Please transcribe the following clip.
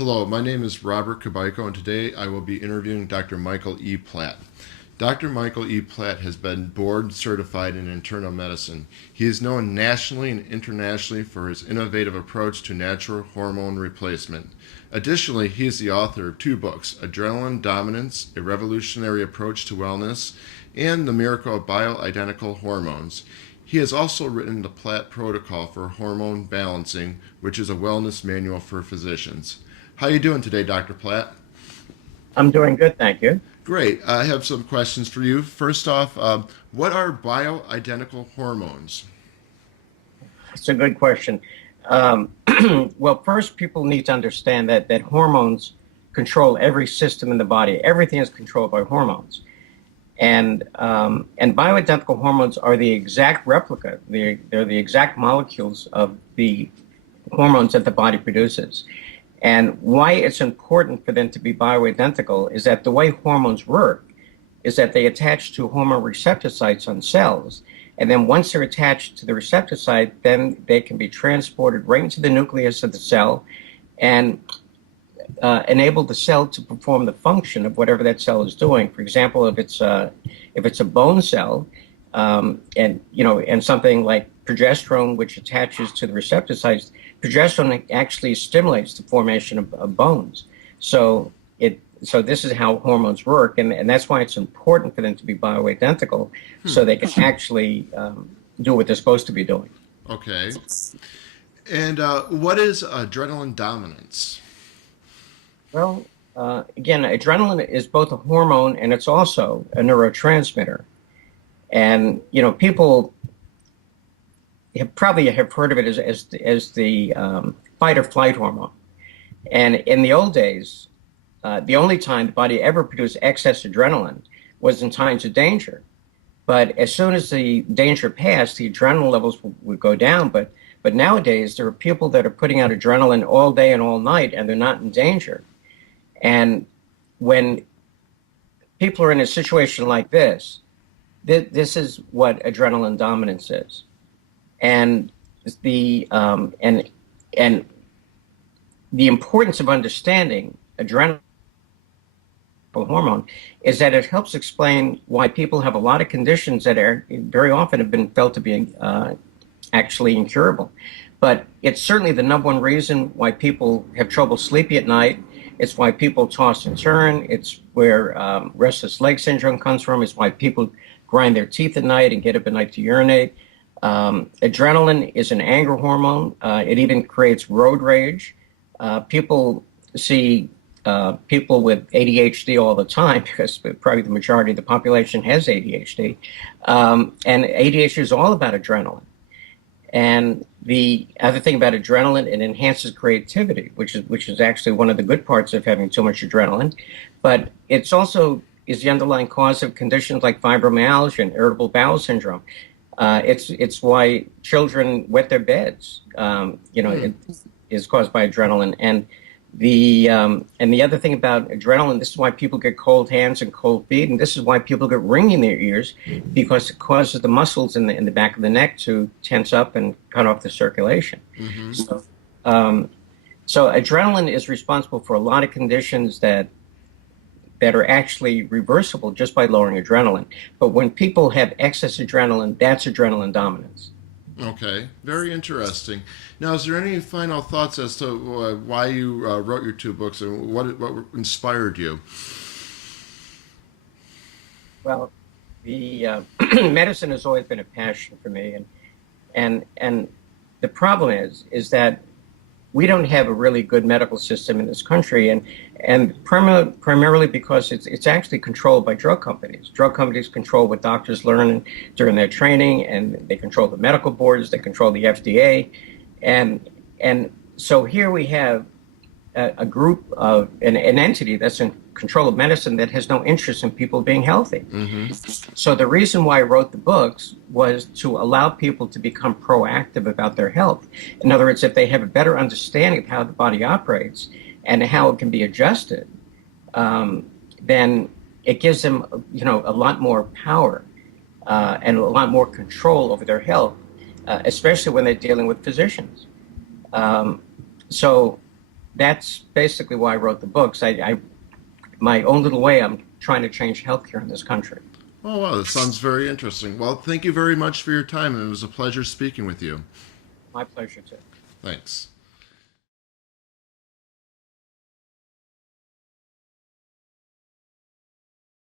Hello, my name is Robert Kabaiko, and today I will be interviewing Dr. Michael E. Platt. Dr. Michael E. Platt has been board certified in internal medicine. He is known nationally and internationally for his innovative approach to natural hormone replacement. Additionally, he is the author of two books, Adrenaline Dominance, A Revolutionary Approach to Wellness, and The Miracle of Bioidentical Hormones. He has also written the Platt Protocol for Hormone Balancing, which is a wellness manual for physicians. How are you doing today, Dr. Platt? I'm doing good, thank you. Great. I have some questions for you. First off, what are bioidentical hormones? It's a good question. Um, well, first, people need to understand that hormones control every system in the body. Everything is controlled by hormones, and bioidentical hormones are the exact replica. They're the exact molecules of the hormones that the body produces. And why it's important for them to be bioidentical is that the way hormones work is that they attach to hormone receptor sites on cells. And then once they're attached to the receptor site, then they can be transported right into the nucleus of the cell and enable the cell to perform the function of whatever that cell is doing. For example, if it's a bone cell, and something like progesterone, which attaches to the receptor sites, progesterone actually stimulates the formation of bones. So this is how hormones work, and that's why it's important for them to be bioidentical, so they can actually do what they're supposed to be doing. Okay. And what is adrenaline dominance? Well, again, adrenaline is both a hormone and it's also a neurotransmitter. And people probably have heard of it as the fight or flight hormone. And in the old days, the only time the body ever produced excess adrenaline was in times of danger. But as soon as the danger passed, the adrenaline levels would go down. But nowadays, there are people that are putting out adrenaline all day and all night, and they're not in danger. And when people are in a situation like this is what adrenaline dominance is. And the and the importance of understanding adrenaline hormone is that it helps explain why people have a lot of conditions that are very often have been felt to be actually incurable. But it's certainly the number one reason why people have trouble sleeping at night. It's why people toss and turn. It's where restless leg syndrome comes from. It's why people grind their teeth at night and get up at night to urinate. Adrenaline is an anger hormone. It even creates road rage. People see people with ADHD all the time because probably the majority of the population has ADHD. And ADHD is all about adrenaline. And the other thing about adrenaline, it enhances creativity, which is actually one of the good parts of having too much adrenaline. But it's also is the underlying cause of conditions like fibromyalgia and irritable bowel syndrome. It's why children wet their beds. It is caused by adrenaline. And the other thing about adrenaline, this is why people get cold hands and cold feet, and this is why people get ringing in their ears, because it causes the muscles in the back of the neck to tense up and cut off the circulation. Mm-hmm. So adrenaline is responsible for a lot of conditions that are actually reversible just by lowering adrenaline. But when people have excess adrenaline, that's adrenaline dominance. Okay, very interesting. Now, is there any final thoughts as to why you wrote your two books and what inspired you? Well, the medicine has always been a passion for me, and the problem is that we don't have a really good medical system in this country, and primarily because it's actually controlled by drug companies. Drug companies control what doctors learn during their training, and they control the medical boards, they control the FDA, and so here we have a group of an entity that's in control of medicine that has no interest in people being healthy. Mm-hmm. So the reason why I wrote the books was to allow people to become proactive about their health. In other words, if they have a better understanding of how the body operates and how it can be adjusted, then it gives them, a lot more power and a lot more control over their health, especially when they're dealing with physicians. So that's basically why I wrote the books. My own little way, I'm trying to change healthcare in this country. Oh, wow, that sounds very interesting. Well, thank you very much for your time. It was a pleasure speaking with you. My pleasure too. Thanks.